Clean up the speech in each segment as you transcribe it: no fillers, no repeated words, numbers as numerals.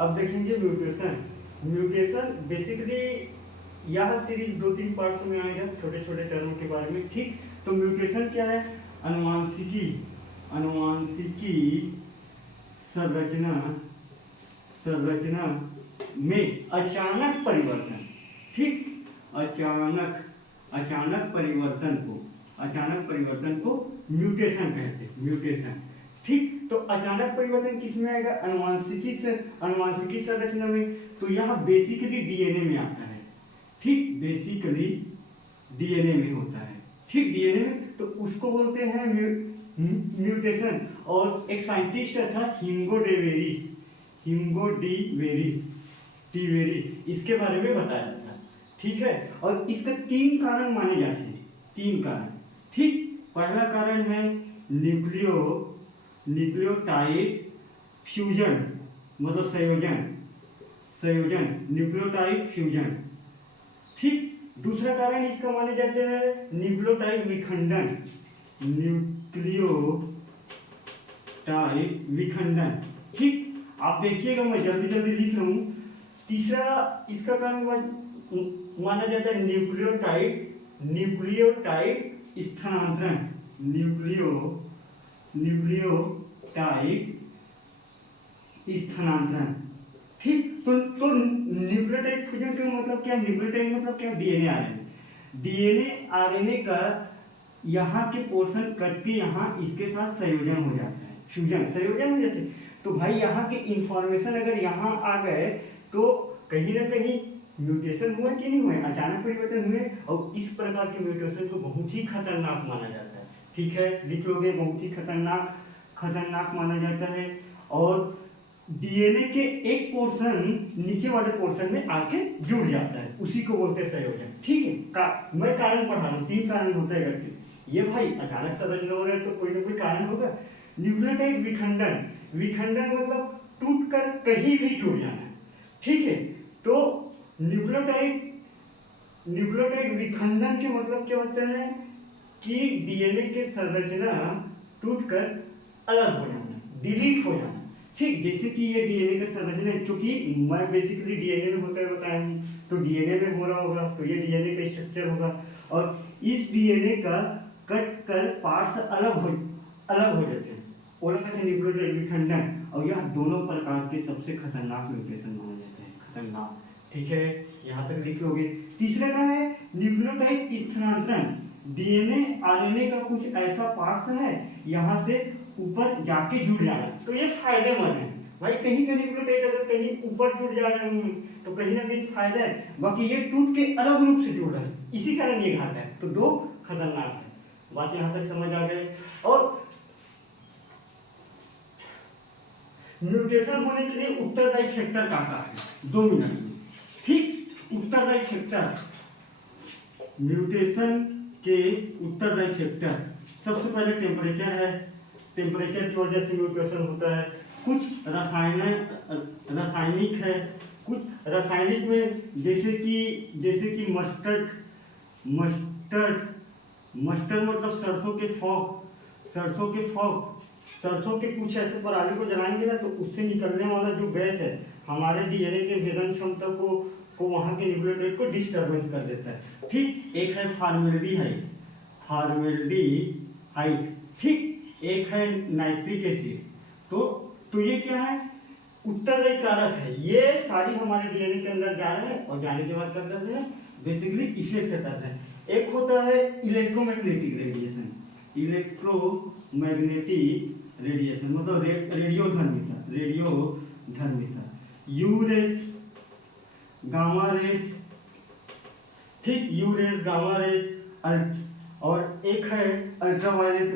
अब देखेंगे mutation. Mutation basically यह सीरीज 2-3 पार्ट्स में आएगा, छोटे छोटे टर्म के बारे में। ठीक, तो म्यूटेशन क्या है? अनुवांशिकी संरचना में अचानक परिवर्तन। ठीक, अचानक परिवर्तन को म्यूटेशन कहते हैं, म्यूटेशन। ठीक, तो अचानक परिवर्तन किस में आएगा? अनुवांशिकी संरचना में। तो यह बेसिकली डीएनए में आता है। ठीक, बेसिकली डीएनए में होता है। ठीक, डीएनए में, तो उसको बोलते हैं म्यूटेशन। और एक साइंटिस्ट था टीवेरिस, इसके बारे में बताया था। ठीक है, और इसके 3 कारण माने जाते हैं, 3 कारण। ठीक, पहला कारण है न्यूक्लियोटाइड फ्यूजन, मतलब संयोजन न्यूक्लियोटाइड फ्यूजन। ठीक, दूसरा कारण इसका माने जाते हैं न्यूक्लियोटाइड विखंडन। ठीक, आप देखिएगा, मैं जल्दी जल्दी लिख रहा हूँ। तीसरा इसका कारण माना जाता है न्यूक्लियोटाइड स्थानांतरण, न्यूक्लियोटाइड स्थानांतरण। ठीक, तो न्यूक्लियोटाइड फ्यूजन का मतलब क्या? न्यूक्लियोटाइड मतलब क्या? डीएनए आरएनए का यहाँ के पोर्शन कट के यहाँ इसके साथ संयोजन हो जाता है, संयोजन हो जाते हैं। तो भाई यहाँ के इंफॉर्मेशन अगर यहाँ आ गए तो कहीं ना कहीं म्यूटेशन हुआ कि नहीं हुआ? अचानक परिवर्तन हुए, और इस प्रकार के म्यूटेशन को बहुत ही खतरनाक माना जाता है। ठीक है, लिख लोगे, बहुत ही खतरनाक माना जाता है। और डीएनए के एक पोर्शन नीचे वाले पोर्शन में आके जुड़ जाता है, उसी को बोलते हैं संयोजन। ठीक है, मैं कारण पढ़ा रहा हूँ, 3 कारण होता है करके। ये भाई अचानक संरचना हो रहा है तो कोई ना कोई कारण होगा। न्यूक्लियोटाइड विखंडन मतलब टूट कर कहीं भी जुड़ जाना। ठीक है, तो न्यूक्लियोटाइड विखंडन के मतलब क्या होता है कि डीएनए के संरचना टूटकर अलग हो जाना, डिलीट हो जाना। ठीक, जैसे कि ये डीएनए का संरचना है, क्योंकि मैं बेसिकली डीएनए में होता है बताया हूँ, तो डीएनए में हो रहा होगा, तो ये डीएनए का स्ट्रक्चर होगा। और इस डीएनए का कट कर पार्ट्स अलग हो जाते हैं, वो कहते हैं न्यूक्लियोटाइड विखंडन। और यह दोनों प्रकार के सबसे खतरनाक म्यूटेशन माने जाते हैं, खतरनाक। ठीक है, यहाँ तक लिख लोगे। तीसरा का है न्यूक्लियोटाइड स्थानांतरण। डीएनए आरएनए का कुछ ऐसा पार्ट्स है यहाँ से ऊपर जाके जुड़ जाना, तो ये फायदेमंद है भाई। कहीं का न्यूक्लियोटाइड अगर कहीं ऊपर जुड़ जा रहे हैं तो कहीं ना कहीं फायदा है, बाकी ये टूट के अलग रूप से जुड़ रहे हैं, इसी कारण ये घात है। तो 2 खतरनाक है। बात यहाँ तक समझ आ गए। और म्यूटेशन होने के लिए उत्तरदायी फैक्टर कहाँ है? 2 मिनट में। ठीक, उत्तरदायी फैक्टर, म्यूटेशन के उत्तरदायी फैक्टर सबसे पहले टेम्परेचर है। टेम्परेचर की वजह से म्यूटेशन होता है। कुछ रासायनिक है, कुछ रासायनिक में जैसे कि मस्टर्ड मतलब सरसों के कुछ ऐसे पराली को जलाएंगे ना, तो उससे निकलने वाला जो गैस है हमारे डीएनए के भेदन क्षमता को वहां के न्यूक्लियोटाइड को डिस्टर्बेंस कर देता है। ठीक, एक है फॉर्मेल्डिहाइड। ठीक, एक है नाइट्रिक एसिड। तो ये क्या है? उत्तरदायी कारक है। ये सारी हमारे डीएनए के अंदर जा रहे हैं और जाने के बाद क्या कर रहे हैं? बेसिकली इफेक्ट करता है। एक होता है इलेक्ट्रोमैग्नेटिक रेडिएशन, मतलब रेडियोधर्मिता, यू रेस, गामा रेस। ठीक, यू रेस, गामा रेस, और एक है अल्ट्रावायलेट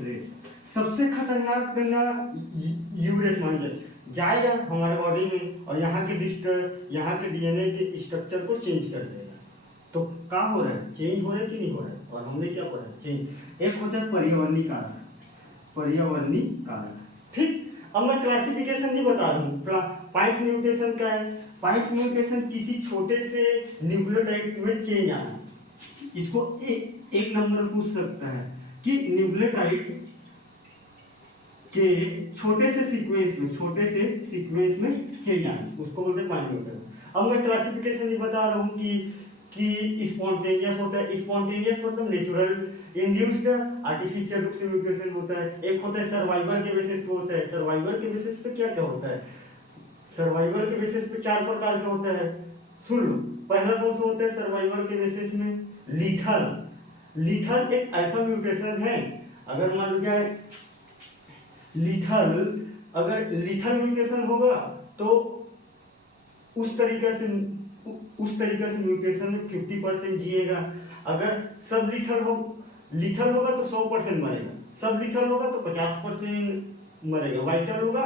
रेस। सबसे खतरनाक यू रेस माना जाएगा हमारे बॉडी में, और यहाँ के डीएनए के स्ट्रक्चर को चेंज कर देगा। तो क्या हो रहा है? चेंज हो रहा है कि नहीं हो रहा है? और हमने क्या पढ़ा? चेंज। एक होता है पर्यावरणीय कारक। ठीक, अब मैं क्लासिफिकेशन नहीं बता रहा हूँ। पॉइंट म्यूटेशन क्या है? पॉइंट म्यूटेशन किसी छोटे से न्यूक्लियोटाइड में चेंज आना। इसको एक नंबर पूछ सकता है कि न्यूक्लियोटाइड के छोटे से सीक्वेंस में चेंज आना, उसको बोलते हैं प्राइम म्यूटेशन। अब मैं क्लासिफिकेशन ही बता रहा हूँ कि स्पॉन्टेनियस होता है, स्पॉन्टेनियस मतलब नेचुरल इंड्यूस्ड, आर्टिफिशियल रूप से म्यूटेशन होता है। एक होता है सर्वाइवल के बेसिस पे होता है। सर्वाइवल के बेसिस पे क्या क्या होता है? सर्वाइवल के बेसिस पे 4 प्रकार का होता है, सुन लो। पहला कौन सा होता है सर्वाइवल के बेसिस में? लीथल। लीथल एक ऐसा म्यूटेशन है, अगर मान लो जाए अगर लीथल म्यूटेशन होगा तो उस तरीके से म्यूटेशन में 50% जिएगा। अगर सब लीथल होगा तो 100% मरेगा, सब लीथल होगा तो 50% मरेगा। वाइटल होगा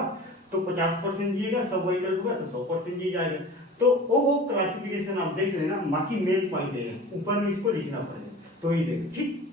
तो 50% जिएगा, सब वाइटल होगा तो 100% जी जाएगा। तो वो क्लासिफिकेशन आप देख लेना, बाकी मेन पॉइंट है ऊपर में इसको लिखना पड़ेगा तो ही देखो, ठीक।